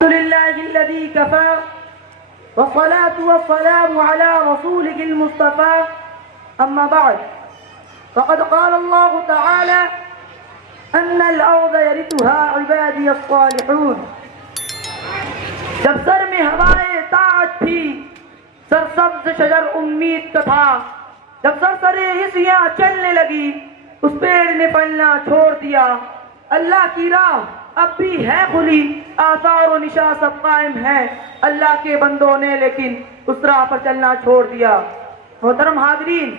الحمد لله الذي كفى والصلاة والسلام على رسوله المصطفى أما بعد فقد قال الله تعالى أن الأرض يرثها عبادي الصالحون. جب سر میں ہوائے طاعت تھی، سرسبز شجر امید کا تھا، جب سرسرے حصیاں چلنے لگی، اس پیڑ نے پھلنا چھوڑ دیا. اللہ کی راہ اب بھی ہے کھلی، آثار و نشاں سب قائم ہیں. اللہ کے بندوں نے لیکن اس راہ پر چلنا چھوڑ دیا. محترم حاضرین،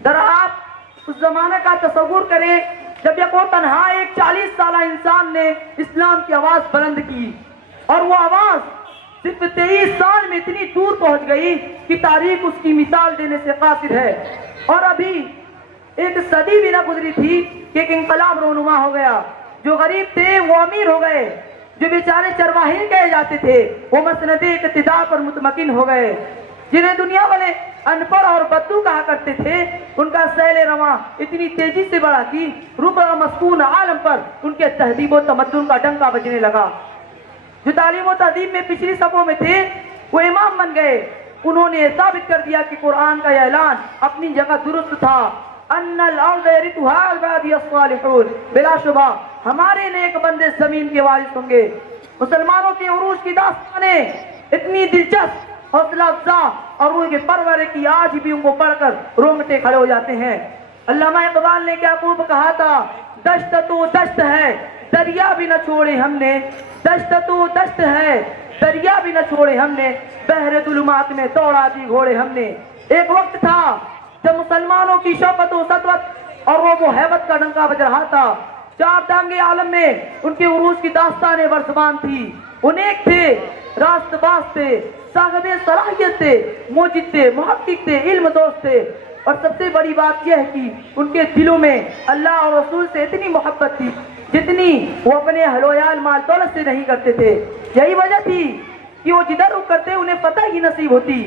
ذرا آپ اس زمانے کا تصور کریں جب یک تنہا ایک 40 سالہ انسان نے اسلام کی آواز بلند کی، اور وہ آواز صرف 23 سال میں اتنی دور پہنچ گئی کہ تاریخ اس کی مثال دینے سے قاصر ہے. اور ابھی ایک صدی بھی نہ گزری تھی کہ ایک انقلاب رونما ہو گیا. جو غریب تھے وہ امیر ہو گئے، جو بیچارے چرواہی کہے جاتے تھے وہ مسند اقتدار پر مطمئن ہو گئے. جنہیں دنیا والے ان پڑھ اور بدو کہا کرتے تھے، ان کا سیل رواں اتنی تیزی سے بڑھا کہ ربع مسکون عالم پر ان کے تہذیب و تمدن کا ڈنکا بجنے لگا. جو تعلیم و تہذیب میں پچھلی صفوں میں تھے وہ امام بن گئے. انہوں نے ثابت کر دیا کہ قرآن کا یہ اعلان اپنی جگہ درست تھا. ان الارض یرثها عبادی الصالحون، بلا شبہ ہمارے نیک بندے زمین کے وارث ہوں گے. مسلمانوں کے عروج کی داستانیں اتنی دلچسپ، حوصلہ افزا اور ان کے پرورے کی آج بھی ان کو پڑھ کر رونگٹے کھڑے ہو جاتے ہیں. علامہ اقبال نے کیا خوب کہا تھا، دشت تو دشت ہے دریا بھی نہ چھوڑے ہم نے، دشت تو دشت ہے دریا بھی نہ چھوڑے ہم نے، بحر ظلمات میں دوڑا دی گھوڑے ہم نے. ایک وقت تھا جب مسلمانوں کی شوکت و سطوت اور وہ حیبت کا ڈنکا بج رہا تھا. چار ٹانگے عالم میں ان کے عروج کی داستانیں برزبان تھی. ان ایک تھے راست باز تھے، صاحب صلاحیت تھے، موجد تھے، محقق تھے، علم دوست تھے. اور سب سے بڑی بات یہ ہے کہ ان کے دلوں میں اللہ اور رسول سے اتنی محبت تھی جتنی وہ اپنے اہل و عیال مال دولت سے نہیں کرتے تھے. یہی وجہ تھی کہ وہ جدھر رخ کرتے انہیں فتح ہی نصیب ہوتی.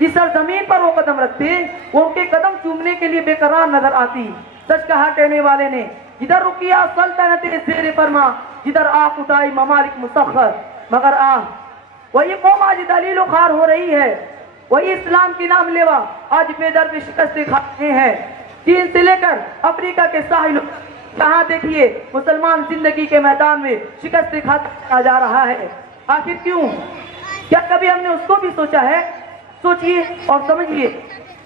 جس سرزمین پر وہ قدم رکھتے وہ ان کے قدم چومنے کے لیے بے قرار نظر آتی. سچ کہا کہنے والے نے، جدھر رکیا سلطنت زیر فرما، جدھر آنکھ اٹھائی ممالک مسخر. مگر وہی قوم آج دلیل و خار ہو رہی ہے، وہی اسلام کی نام لیوا آج بے در پہ شکست کھا رہے ہیں. چین سے لے کر افریقہ کے ساحل، کہاں دیکھیے مسلمان زندگی کے میدان میں شکست کھاتا جا رہا ہے. آخر کیوں؟ کیا کبھی ہم نے اس کو بھی سوچا ہے؟ سوچئے اور سمجھئے.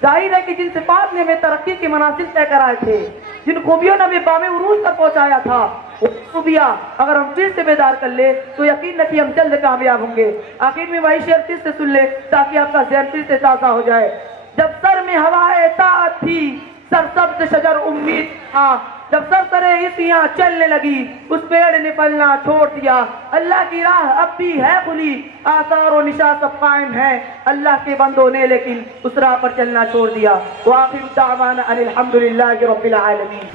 ظاہر ہے کہ جن صفات نے ہمیں ترقی کے منازل طے کرائے تھے، جن خوبیوں نے ہمیں بام عروج تک پہنچایا تھا، وہ خوبیاں اگر ہم پھر سے بیدار کر لے تو یقین ہے کہ ہم جلد کامیاب ہوں گے. آخر میں وہی شعر پھر سے سن لے تاکہ آپ کا ذہن پھر سے تازہ ہو جائے. جب سر میں ہوائے طاعت تھی، سرسبز شجر امید تھا، جب سرسرے حصیاں چلنے لگی، اس پیڑ نے پھلنا چھوڑ دیا. اللہ کی راہ اب بھی ہے کھلی، آثار و نشاں سب قائم ہیں. اللہ کے بندوں نے لیکن اس راہ پر چلنا چھوڑ دیا. وآخر دعوانا ان الحمدللہ رب العالمین.